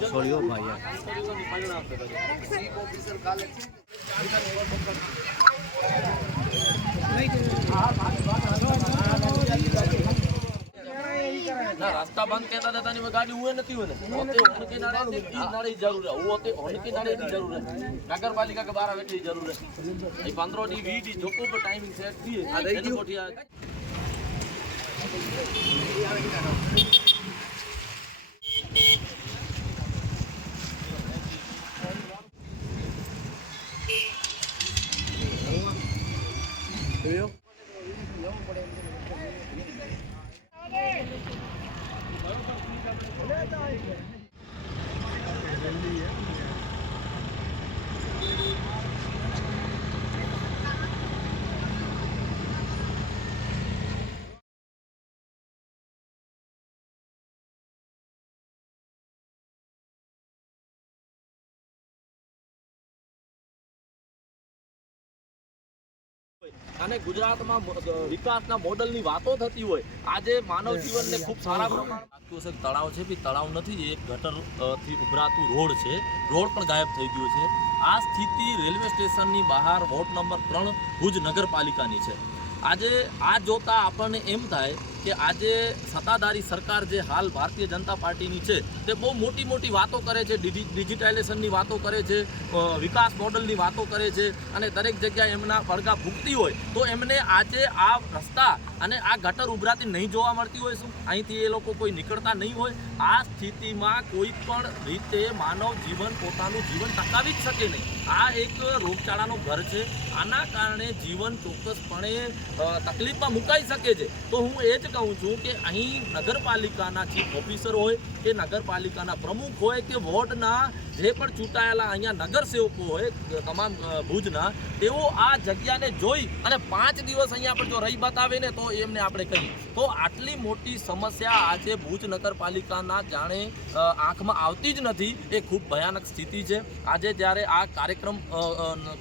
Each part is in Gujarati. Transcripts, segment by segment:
છોડ્યો ભાઈ रास्ता बंद कहता था नहीं गाड़ी हुए नहीं हुए होते उनके नारे नारे जरूर है वो होते उनके नारे जरूर है नगर पालिका के 12 बैठी जरूर है 15 डी 20 डी जो को टाइमिंग सेट थी आ रही कोठिया અને ગુજરાતમાં વિકાસના મોડલની વાતો થતી હોય આજે માનવ જીવનને ખૂબ સારા પ્રમાણમાં લાગતું હશે તળાવ છે બી તળાવ નથી એક ગટરથી ઉભરાતું રોડ છે રોડ પણ ગાયબ થઈ ગયો છે આ સ્થિતિ રેલવે સ્ટેશનની બહાર વોર્ડ નંબર 3 ભુજ નગરપાલિકાની છે આજે આ જોતા આપણને એમ થાય કે આજે સત્તાધારી સરકાર જે હાલ ભારતીય જનતા પાર્ટીની છે તે બહુ મોટી મોટી વાતો કરે છે ડિજિટાઇઝેશનની વાતો કરે છે વિકાસ મોડલની વાતો કરે છે અને દરેક જગ્યાએ એમના પડઘા ભૂગતી હોય તો એમને આજે આ રસ્તા અને આ ગટર ઉભરાતી નહીં જોવા મળતી હોય શું અહીંથી એ લોકો કોઈ નીકળતા નહીં હોય આ સ્થિતિમાં કોઈ પણ રીતે માનવ જીવન પોતાનું જીવન ટકાવી જ શકે નહીં આ એક રોગચાળાનું ઘર છે આના કારણે જીવન ચોક્કસપણે તકલીફમાં મુકાઈ શકે છે તો હું એ જ કહું છું કે અહીં નગરપાલિકાના ચીફ ઓફિસર હોય કે નગરપાલિકાના પ્રમુખ હોય કે વોર્ડના જે પણ ચૂંટાયેલા અહીંયા નગરસેવકો હોય તમામ ભુજના તેઓ આ જગ્યાને જોઈ અને 5 દિવસ અહીંયા પણ જો રહી બતાવે ને તો એમને આપણે કહીએ તો આટલી મોટી સમસ્યા આજે ભુજ નગરપાલિકાના જાણે આંખમાં આવતી જ નથી એ ખૂબ ભયાનક સ્થિતિ છે આજે જ્યારે આ કાર્યક્રમ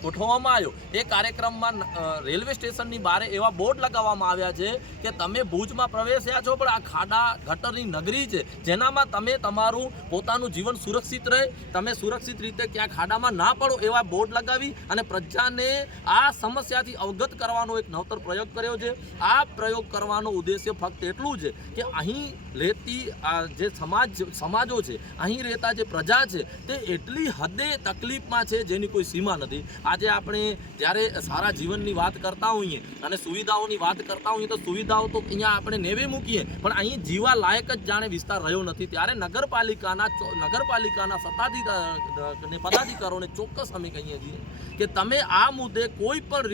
ગોઠવવામાં આવ્યો એ કાર્યક્રમમાં રેલવે સ્ટેશનની બહાર એવા બોર્ડ લગાવવામાં આવ્યા છે કે તમે ભુજમાં પ્રવેશ્યા છો પણ આ ખાડા ગટરની નગરી છે જેનામાં તમે તમારું પોતાનું જીવન સુરક્ષિત રહે તમે સુરક્ષિત રીતે ક્યાં ખાડામાં ના પડો એવા બોર્ડ લગાવી અને પ્રજાને આ સમસ્યાથી અવગત કરવાનો એક નવતર પ્રયોગ કર્યો છે આ પ્રયોગ કરવાનો ઉદ્દેશ્ય ફક્ત એટલું છે કે અહીં રહેતી જે સમાજો છે અહીં રહેતા જે પ્રજા છે તે એટલી હદે તકલીફમાં છે જેની કોઈ સીમા નથી આજે આપણે જ્યારે સારા જીવનની વાત કરતા હોઈએ અને સુવિધાઓની વાત કરતા હોઈએ તો સુવિધાઓ તો અહીંયા આપણે નેવે મૂકીએ પણ અહીં જીવા લાયક જ જાણે વિસ્તાર રહ્યો નથી ત્યારે નગરપાલિકાના પદાધિકારીઓને ચોક્કસ અમે કહીએ છીએ કે તમે આ મુદ્દે કોઈ પણ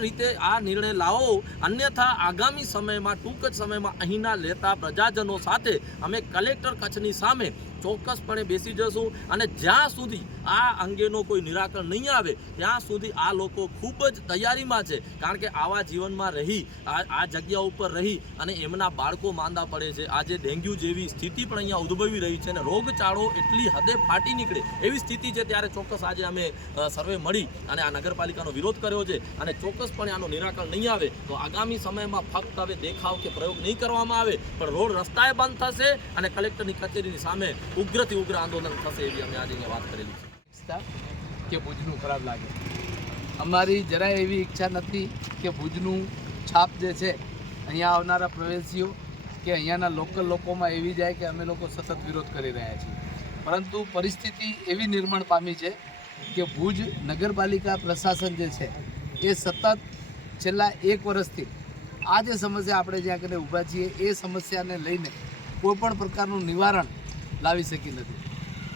રીતે આ નિર્ણય લાવો અન્યથા આગામી સમયમાં ટૂંક જ સમયમાં અહીંના લેતા પ્રજાજનો સાથે અમે કલેક્ટર કચ્છની સામે ચોક્કસપણે બેસી જશું અને જ્યાં સુધી આ અંગેનો કોઈ નિરાકરણ નહીં આવે ત્યાં સુધી આ લોકો ખૂબ જ તૈયારીમાં છે કારણ કે આવા જીવનમાં રહી આ જગ્યા ઉપર રહી અને એમના બાળકો માંદા પડે છે આજે ડેન્ગ્યુ જેવી સ્થિતિ પણ અહીંયા ઉદ્ભવી રહી છે અને રોગચાળો એટલી હદે ફાટી નીકળે એવી સ્થિતિ છે ત્યારે ચોક્કસ આજે અમે સર્વે મળી અને આ નગરપાલિકાનો વિરોધ કર્યો છે અને ચોક્કસપણે આનું નિરાકરણ નહીં આવે તો આગામી સમયમાં ફક્ત હવે દેખાવ કે પ્રયોગ નહીં કરવામાં આવે પણ રોડ રસ્તાએ બંધ થશે અને કલેક્ટરની કચેરીની સામે ઉગ્રથી ઉગ્ર આંદોલન થશે એવી અમે આજે વાત કરેલી છે કે ભુજનું ખરાબ લાગે અમારી જરાય એવી ઈચ્છા નથી કે ભુજનું છાપ જે છે અહીંયા આવનારા પ્રવેશીઓ કે અહીંયાના લોકલ લોકોમાં એવી જાય કે અમે લોકો સતત વિરોધ કરી રહ્યા છીએ પરંતુ પરિસ્થિતિ એવી નિર્માણ પામી છે કે ભુજ નગરપાલિકા પ્રશાસન જે છે એ સતત છેલ્લા 1 વર્ષથી આ જે સમસ્યા આપણે જ્યાં કને ઊભા છીએ એ સમસ્યાને લઈને કોઈપણ પ્રકારનું નિવારણ લાવી શકી નથી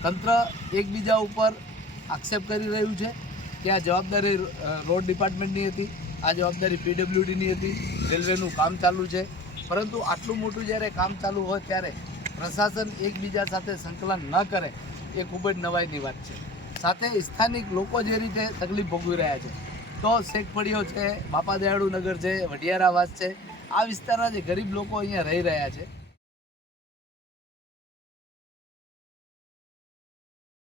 તંત્ર એકબીજા ઉપર આક્ષેપ કરી રહ્યું છે કે આ જવાબદારી રોડ ડિપાર્ટમેન્ટની હતી આ જવાબદારી PWDની હતી રેલવેનું કામ ચાલુ છે પરંતુ આટલું મોટું જ્યારે કામ ચાલુ હોય ત્યારે પ્રશાસન એકબીજા સાથે સંકલન ન કરે એ ખૂબ જ નવાઈની વાત છે સાથે સ્થાનિક લોકો જે રીતે તકલીફ ભોગવી રહ્યા છે તો શેખફળીઓ છે બાપા દયાળુ નગર છે વઢિયારાવાસ છે આ વિસ્તારના જે ગરીબ લોકો અહીંયા રહી રહ્યા છે